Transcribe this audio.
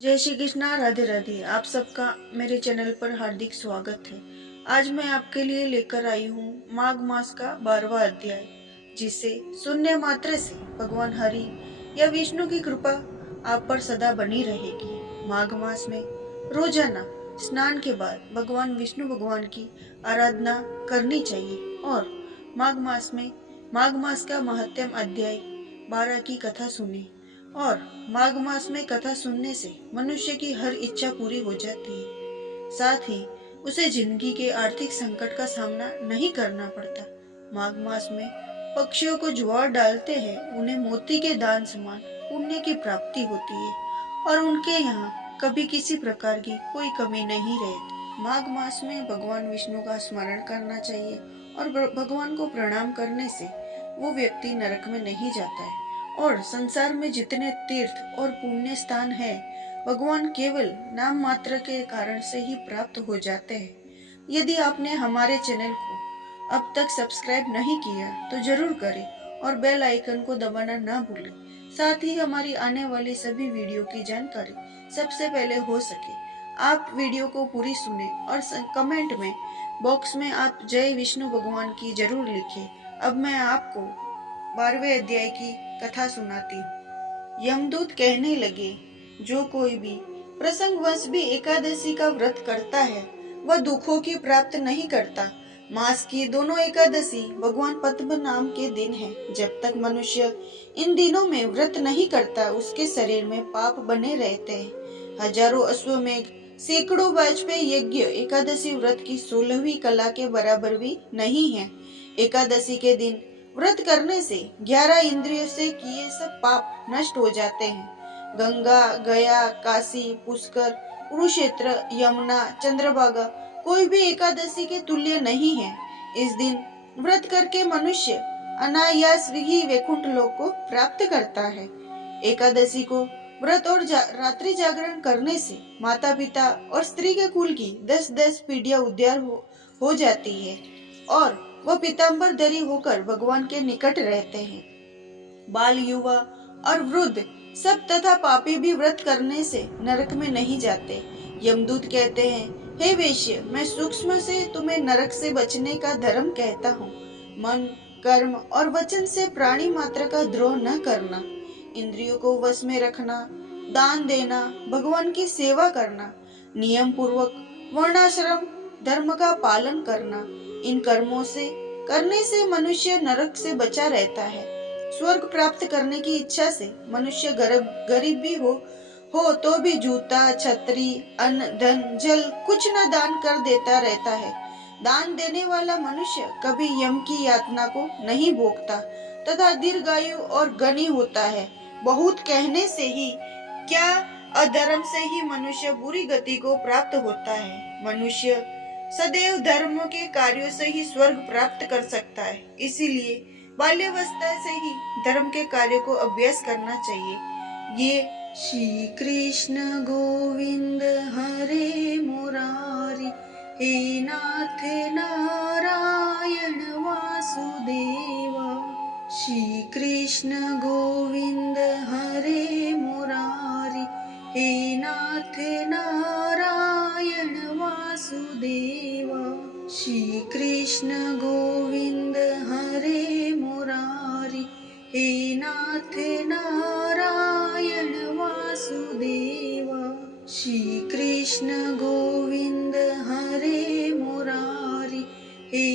जय श्री कृष्णा, राधे राधे। आप सबका मेरे चैनल पर हार्दिक स्वागत है। आज मैं आपके लिए लेकर आई हूँ माघ मास का 12वां अध्याय, जिसे सुनने मात्र से भगवान हरि या विष्णु की कृपा आप पर सदा बनी रहेगी। माघ मास में रोजाना स्नान के बाद भगवान विष्णु भगवान की आराधना करनी चाहिए और माघ मास में माघ मास का महत्तम अध्याय 12 की कथा सुने। और माघ मास में कथा सुनने से मनुष्य की हर इच्छा पूरी हो जाती है। साथ ही उसे जिंदगी के आर्थिक संकट का सामना नहीं करना पड़ता। माघ मास में पक्षियों को ज्वार डालते हैं, उन्हें मोती के दान समान पुण्य की प्राप्ति होती है और उनके यहाँ कभी किसी प्रकार की कोई कमी नहीं रहती। माघ मास में भगवान विष्णु का स्मरण करना चाहिए और भगवान को प्रणाम करने से वो व्यक्ति नरक में नहीं जाता है। और संसार में जितने तीर्थ और पुण्य स्थान है, भगवान केवल नाम मात्र के कारण से ही प्राप्त हो जाते हैं। यदि आपने हमारे चैनल को अब तक सब्सक्राइब नहीं किया तो जरूर करें और बेल आइकन को दबाना ना भूलें। साथ ही हमारी आने वाली सभी वीडियो की जानकारी सबसे पहले हो सके, आप वीडियो को पूरी सुने और कमेंट में बॉक्स में आप जय विष्णु भगवान की जरूर लिखें। अब मैं आपको 12वें अध्याय की कथा सुनाती हूँ। यमदूत कहने लगे, जो कोई भी प्रसंगवश भी एकादशी का व्रत करता है वह दुखों की प्राप्त नहीं करता। मास की दोनों एकादशी भगवान पद्म नाम के दिन है। जब तक मनुष्य इन दिनों में व्रत नहीं करता, उसके शरीर में पाप बने रहते हैं। हजारों अश्वमेघ, सैकड़ों वाजपेयी यज्ञ एकादशी व्रत की 16वीं कला के बराबर भी नहीं है। एकादशी के दिन व्रत करने से 11 इंद्रियों से किए सब पाप नष्ट हो जाते हैं। गंगा, गया, काशी, पुष्कर, कुरुक्षेत्र, यमुना, चंद्रभागा कोई भी एकादशी के तुल्य नहीं है। इस दिन व्रत करके मनुष्य अनायास ही वैकुंठ लोक को प्राप्त करता है। एकादशी को व्रत और रात्रि जागरण करने से माता पिता और स्त्री के कुल की 10-10 पीढ़ियां उद्धार हो जाती है और वह पीताम्बर धरी होकर भगवान के निकट रहते हैं। बाल, युवा और वृद्ध सब तथा पापी भी व्रत करने से नरक में नहीं जाते। यमदूत कहते हैं, हे वेश्य, मैं सूक्ष्म से तुम्हें नरक से बचने का धर्म कहता हूँ। मन, कर्म और वचन से प्राणी मात्र का द्रोह न करना, इंद्रियों को वश में रखना, दान देना, भगवान की सेवा करना, नियम पूर्वक वर्णाश्रम धर्म का पालन करना, इन कर्मों से करने से मनुष्य नरक से बचा रहता है। स्वर्ग प्राप्त करने की इच्छा से मनुष्य गरीब भी हो तो भी जूता, छतरी, अन्न, धन, जल कुछ न दान कर देता रहता है। दान देने वाला मनुष्य कभी यम की यातना को नहीं भोगता तथा दीर्घायु और गनी होता है। बहुत कहने से ही क्या, अधर्म से ही मनुष्य बुरी गति को प्राप्त होता है। मनुष्य सदैव धर्म के कार्यों से ही स्वर्ग प्राप्त कर सकता है। इसीलिए बाल्यावस्था से ही धर्म के कार्यों को अभ्यास करना चाहिए। ये श्री कृष्ण गोविंद हरे मुरारी, हे नाथ नारायण वासुदेवा। श्री कृष्ण गोविंद हरे मुरारी, हे नाथ नारायण वासुदेवा। श्री कृष्ण गोविंद हरे मुरारी, हे नाथ नारायण वासुदेवा। श्री कृष्ण गोविंद हरे मुरारी, हे